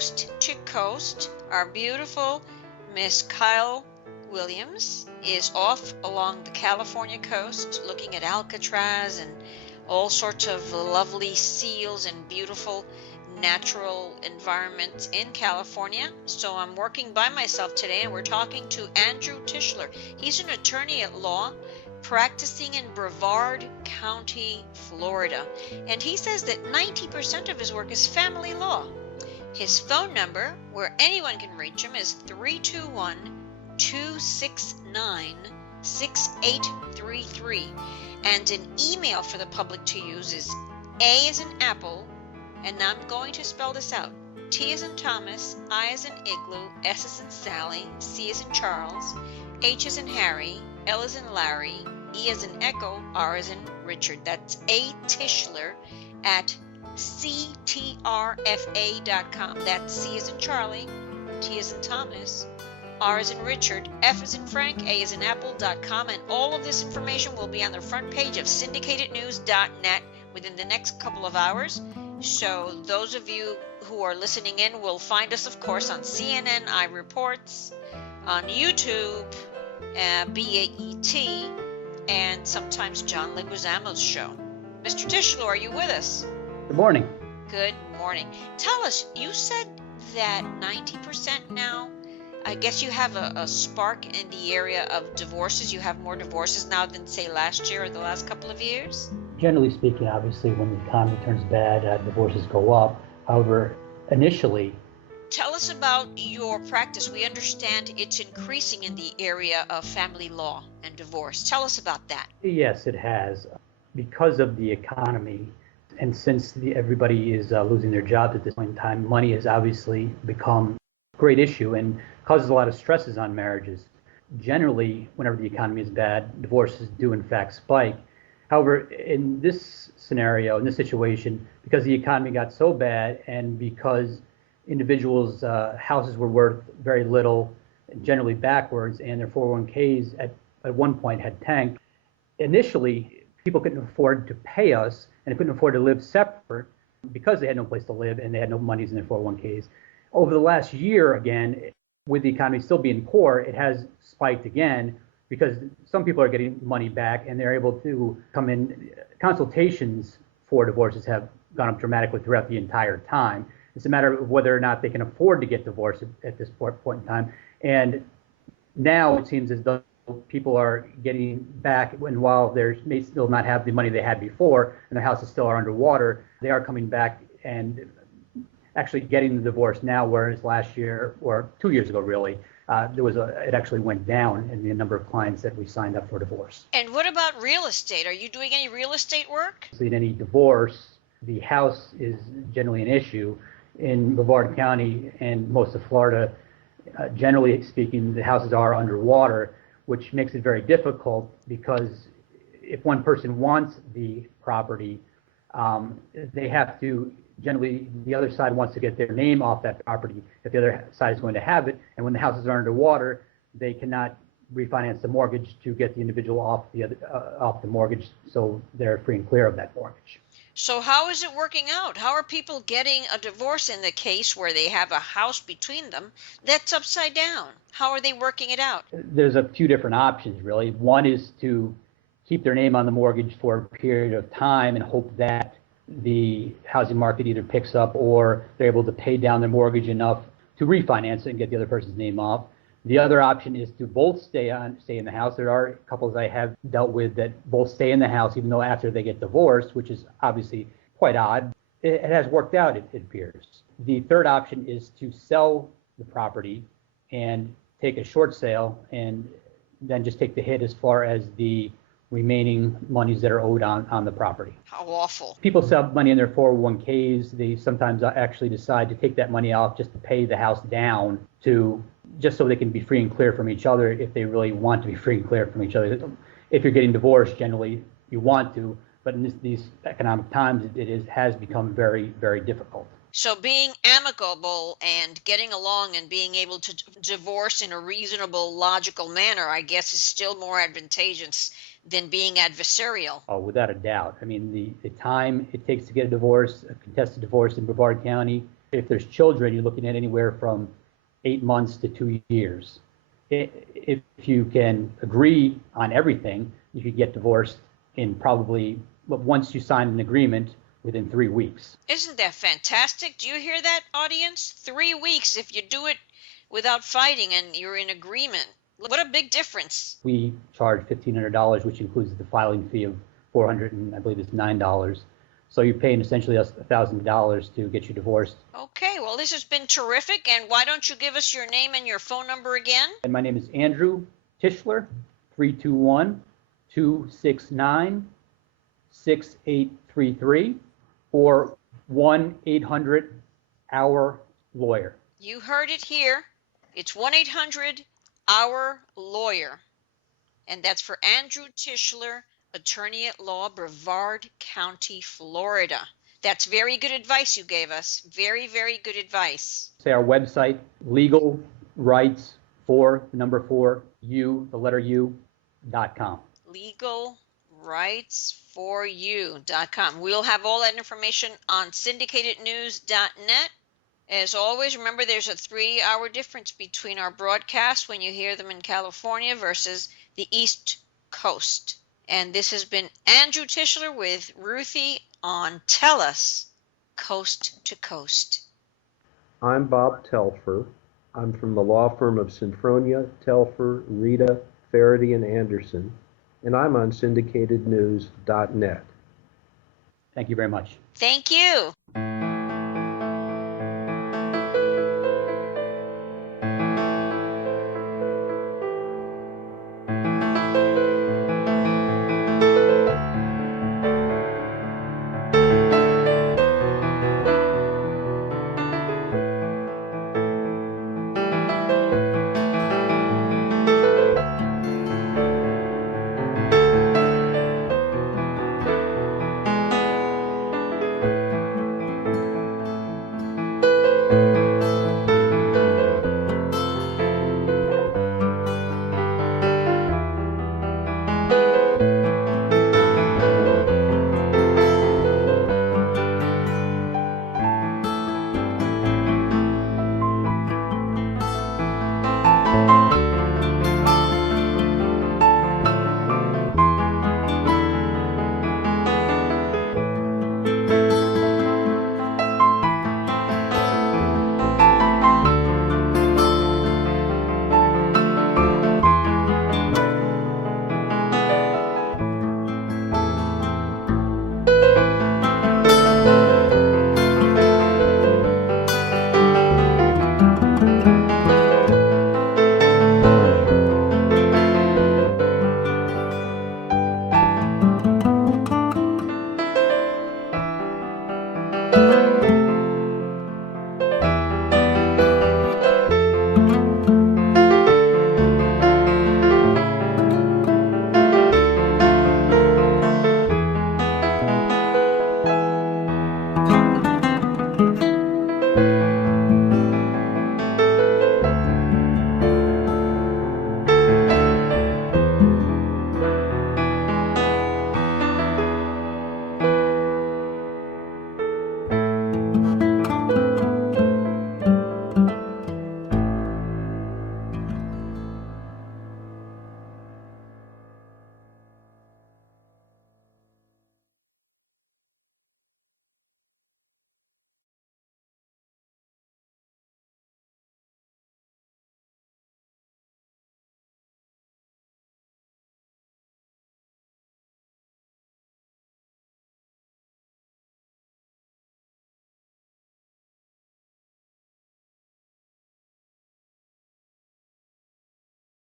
coast to coast. Our beautiful Miss Kyle Williams is off along the California coast looking at Alcatraz and all sorts of lovely seals and beautiful natural environments in California. So I'm working by myself today, and we're talking to Andrew Tischler. He's an attorney at law practicing in Brevard County, Florida. And he says that 90% of his work is family law. His phone number, where anyone can reach him, is 321-269-6833. And an email for the public to use is A as in Apple, and I'm going to spell this out. T as in Thomas, I as in Igloo, S as in Sally, C as in Charles, H as in Harry, L as in Larry, E as in Echo, R as in Richard. That's A Tischler at ctrfa.com. That's C as in Charlie, T as in Thomas, R as in Richard, F as in Frank, A as in Apple.com, and all of this information will be on the front page of syndicatednews.net within the next couple of hours. So those of you who are listening in will find us, of course, on CNN iReports, on YouTube, BAET, and sometimes John Leguizamo's show. Mr. Tischler, are you with us? Good morning. Good morning. Tell us, you said that 90% now, I guess you have a spark in the area of divorces. You have more divorces now than, say, last year or the last couple of years? Generally speaking, obviously, when the economy turns bad, divorces go up. However, initially... Tell us about your practice. We understand it's increasing in the area of family law and divorce. Tell us about that. Yes, it has. Because of the economy, and since everybody is losing their jobs at this point in time, money has obviously become a great issue and causes a lot of stresses on marriages. Generally, whenever the economy is bad, divorces do in fact spike. However, in this scenario, in this situation, because the economy got so bad and because individuals' houses were worth very little, generally backwards, and their 401ks at one point had tanked, initially people couldn't afford to pay us and couldn't afford to live separate because they had no place to live and they had no monies in their 401ks. Over the last year, again, with the economy still being poor, it has spiked again because some people are getting money back and they're able to come in. Consultations for divorces have gone up dramatically throughout the entire time. It's a matter of whether or not they can afford to get divorced at this point in time. And now it seems as though people are getting back, and while they may still not have the money they had before and their houses still are underwater, they are coming back and actually getting the divorce now, whereas last year, or 2 years ago really, it actually went down in the number of clients that we signed up for divorce. And what about real estate? Are you doing any real estate work? In any divorce, the house is generally an issue. In Brevard County and most of Florida, generally speaking, the houses are underwater, which makes it very difficult because if one person wants the property, they have to, generally the other side wants to get their name off that property if the other side is going to have it. And when the houses are underwater, they cannot refinance the mortgage to get the individual off the mortgage, so they're free and clear of that mortgage. So how is it working out? How are people getting a divorce in the case where they have a house between them that's upside down? How are they working it out? There's a few different options, really. One is to keep their name on the mortgage for a period of time and hope that the housing market either picks up or they're able to pay down their mortgage enough to refinance it and get the other person's name off. The other option is to both stay in the house. There are couples I have dealt with that both stay in the house even though after they get divorced, which is obviously quite odd. It has worked out, it appears. The third option is to sell the property and take a short sale and then just take the hit as far as the remaining monies that are owed on the property. How awful. People sell money in their 401ks. They sometimes actually decide to take that money out just to pay the house down just so they can be free and clear from each other if they really want to be free and clear from each other. If you're getting divorced, generally you want to, but in these economic times, it has become very, very difficult. So being amicable and getting along and being able to divorce in a reasonable, logical manner, I guess, is still more advantageous than being adversarial. Oh, without a doubt. I mean, the time it takes to get a divorce, a contested divorce in Brevard County, If there's children, you're looking at anywhere from 8 months to 2 years. If you can agree on everything, you could get divorced in probably, once you sign an agreement, within 3 weeks. Isn't that fantastic? Do you hear that, audience? 3 weeks if you do it without fighting and you're in agreement. What a big difference. We charge $1,500, which includes the filing fee of $400 and I believe it's $9. So you're paying essentially $1,000 to get you divorced. Okay, well, this has been terrific. And why don't you give us your name and your phone number again? And my name is Andrew Tischler, 321-269-6833, or 1-800-OUR-LAWYER. You heard it here. It's 1-800-OUR-LAWYER. And that's for Andrew Tischler, attorney at law, Brevard County, Florida. That's very good advice you gave us. Very, very good advice. Say our website, legal rights for the number 4 u, the letter u.com. legalrightsforyou.com. We'll have all that information on syndicatednews.net. As always, remember there's a 3-hour difference between our broadcasts when you hear them in California versus the East Coast. And this has been Andrew Tischler with Ruthie on Tell Us, Coast to Coast. I'm Bob Telfer. I'm from the law firm of CIANFROGNA, TELFER, REDA, FAHERTY and Anderson, and I'm on syndicatednews.net. Thank you very much. Thank you.